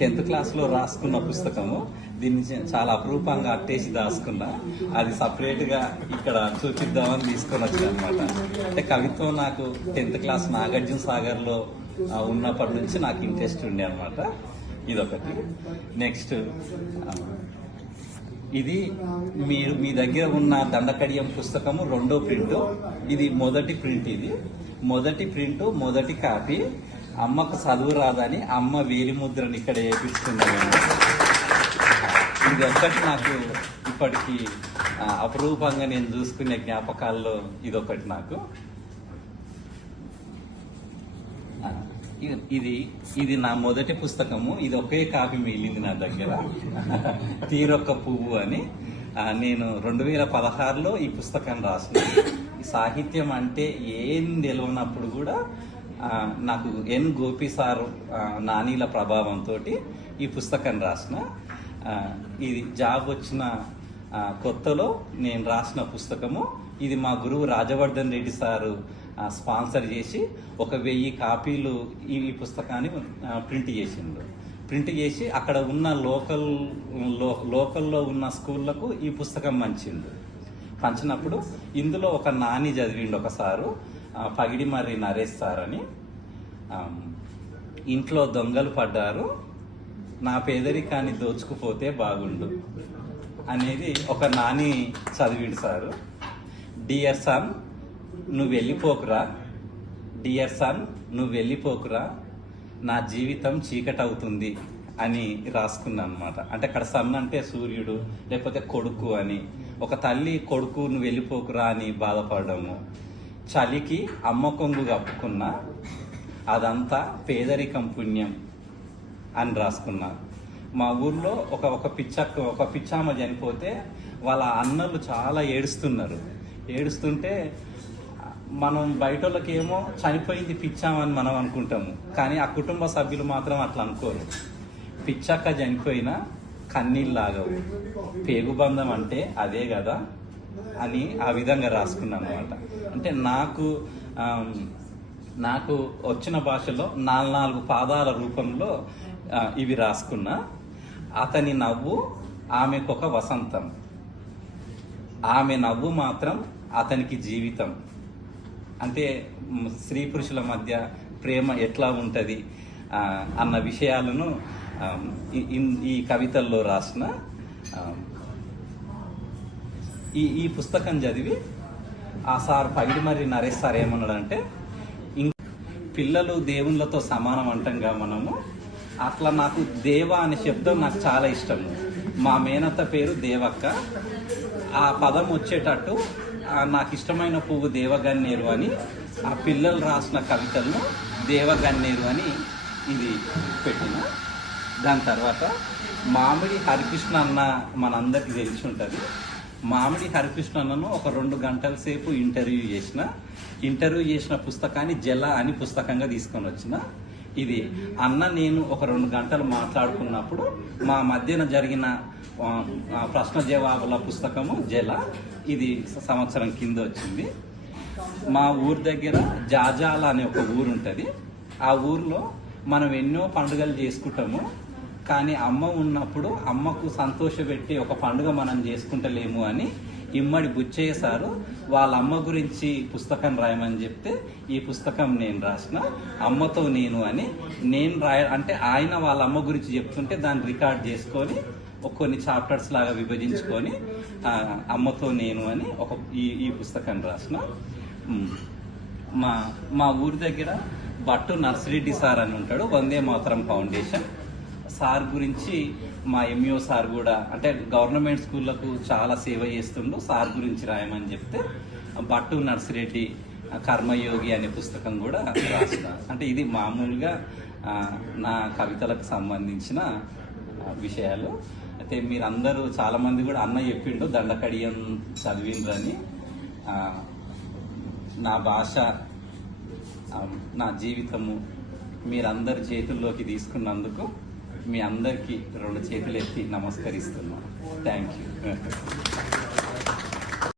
10th క్లాస్లో రాసుకున్న పుస్తకము. దీన్ని చాలా అపురూపంగా అట్టేసి దాచుకున్నా. అది సపరేట్గా ఇక్కడ చూపిద్దామని తీసుకొని వచ్చాను అనమాట. అంటే కవిత్వం నాకు 10th క్లాస్ నాగార్జున సాగర్లో ఉన్నప్పటి నుంచి నాకు ఇంట్రెస్ట్ ఉండే అనమాట. ఇదొకటి. నెక్స్ట్ ఇది మీ దగ్గర ఉన్న దండకడియం పుస్తకము 2వ ప్రింట్. ఇది మొదటి ప్రింట్. ఇది మొదటి ప్రింట్, మొదటి కాపీ. అమ్మకు చదువు రాదని అమ్మ వేలిముద్రని ఇక్కడ వేయించుకున్నాను. ఇది ఒక్కటి నాకు ఇప్పటికీ అపురూపంగా నేను చూసుకునే జ్ఞాపకాల్లో ఇదొకటి నాకు. ఇది నా మొదటి పుస్తకము. ఇది ఒకే కాపీ మిగిలింది నా దగ్గర. తీరొక్క పువ్వు అని. నేను 2016లో ఈ పుస్తకం రాసిన. సాహిత్యం అంటే ఏం తెలియనప్పుడు కూడా నాకు ఎన్ గోపి సార్ నానీల ప్రభావంతో ఈ పుస్తకం రాసిన. ఇది జాబ్ వచ్చిన కొత్తలో నేను రాసిన పుస్తకము. ఇది మా గురువు రాజవర్ధన్ రెడ్డి సారు స్పాన్సర్ చేసి 1000 కాపీలు ఈ పుస్తకాన్ని ప్రింట్ చేసిండు. ప్రింట్ చేసి అక్కడ ఉన్న లోకల్లో ఉన్న స్కూళ్ళకు ఈ పుస్తకం పంచినప్పుడు ఇందులో ఒక నాని చదివిండు ఒకసారు, పగిడిమర్రి నరేష్ సార్ అని. ఇంట్లో దొంగలు పడ్డారు, నా పేదరికాన్ని దోచుకుపోతే బాగుండు అనేది ఒక నాని చదివిండు సారు. డియర్ సన్ నువ్వు వెళ్ళిపోకురా, డియర్ సన్ నువ్వు వెళ్ళిపోకురా, నా జీవితం చీకటవుతుంది అని రాసుకున్నా అనమాట. అంటే అక్కడ సన్ అంటే సూర్యుడు, లేకపోతే కొడుకు అని. ఒక తల్లి కొడుకు నువ్వు వెళ్ళిపోకురా అని బాధపడము. చలికి అమ్మ కొంగు కప్పుకున్నా, అదంతా పేదరికం పుణ్యం అని రాసుకున్నా. మా ఊర్లో ఒక పిచ్చామ చనిపోతే వాళ్ళ అన్నలు చాలా ఏడుస్తుంటే మనం బయటోళ్ళకేమో చనిపోయింది పిచ్చామని మనం అనుకుంటాము, కానీ ఆ కుటుంబ సభ్యులు మాత్రం అట్లా అనుకోరు. పిచ్చక్క చనిపోయినా కన్నీళ్ళు లాగవు, పేగుబంధం అంటే అదే కదా అని ఆ విధంగా రాసుకున్నాను అనమాట. అంటే నాకు వచ్చిన భాషలో 4 పాదాల రూపంలో ఇవి రాసుకున్నా. అతని నవ్వు ఆమెకొక వసంతం, ఆమె నవ్వు మాత్రం అతనికి జీవితం. అంటే స్త్రీ పురుషుల మధ్య ప్రేమ ఎట్లా ఉంటుంది అన్న విషయాలను ఈ కవితల్లో రాసిన. ఈ పుస్తకం చదివి ఆ సార్ పగిడిమర్రి నరేష్ సార్ ఏమన్నాడంటే, పిల్లలు దేవుళ్ళతో సమానం అంటంగా మనము. అట్లా నాకు దేవ అనే శబ్దం నాకు చాలా ఇష్టము. మా మేనత్త పేరు దేవక్క. ఆ పదం వచ్చేటట్టు నాకు ఇష్టమైన పువ్వు దేవగన్నేరు అని ఆ పిల్లలు రాసిన కవితలను దేవగన్నేరు అని ఇది పెట్టిన. దాని తర్వాత మామిడి హరికృష్ణ అన్న మనందరికీ తెలిసి ఉంటుంది. మామిడి హరికృష్ణ అన్నను ఒక 2 గంటల సేపు ఇంటర్వ్యూ చేసిన పుస్తకాన్ని జల అని పుస్తకంగా తీసుకొని వచ్చిన. ఇది అన్న నేను ఒక 2 గంటలు మాట్లాడుకున్నప్పుడు మా మధ్యన జరిగిన ప్రశ్న జవాబుల పుస్తకము జల. ఇది సంవత్సరం కింద వచ్చింది. మా ఊరు దగ్గర జాజాల అనే ఒక ఊరు ఉంటుంది. ఆ ఊర్లో మనం ఎన్నో పండుగలు చేసుకుంటాము, కానీ అమ్మ ఉన్నప్పుడు అమ్మకు సంతోషపెట్టి ఒక పండుగ మనం చేసుకుంటలేము అని ఇమ్మడి బుచ్చయ్య సారు వాళ్ళ అమ్మ గురించి పుస్తకం రాయమని చెప్తే ఈ పుస్తకం నేను రాసిన. అమ్మతో నేను అని అంటే ఆయన వాళ్ళ అమ్మ గురించి చెప్తుంటే దాన్ని రికార్డ్ చేసుకొని కొన్ని చాప్టర్స్ లాగా విభజించుకొని అమ్మతో నేను అని ఈ పుస్తకం రాసిన. మా ఊరి దగ్గర భట్టు నర్సిరెడ్డి సార్ అని ఉంటాడు, వందే మాతరం ఫౌండేషన్ సార్ గురించి మా ఎంఈఓ సార్ కూడా, అంటే గవర్నమెంట్ స్కూళ్ళకు చాలా సేవ చేస్తుండు, సార్ గురించి రాయమని చెప్తే భట్టు నర్సిరెడ్డి కర్మయోగి అనే పుస్తకం కూడా రాసిన. అంటే ఇది మామూలుగా నా కవితలకు సంబంధించిన విషయాలు. అయితే మీరందరూ చాలామంది కూడా అన్న చెప్పిండు దండకడియం చదివిండ్రని. నా భాష, నా జీవితము మీరందరి చేతుల్లోకి తీసుకున్నందుకు మీ అందరికీ 2 చేతులు ఎత్తి నమస్కరిస్తున్నాను. Thank you.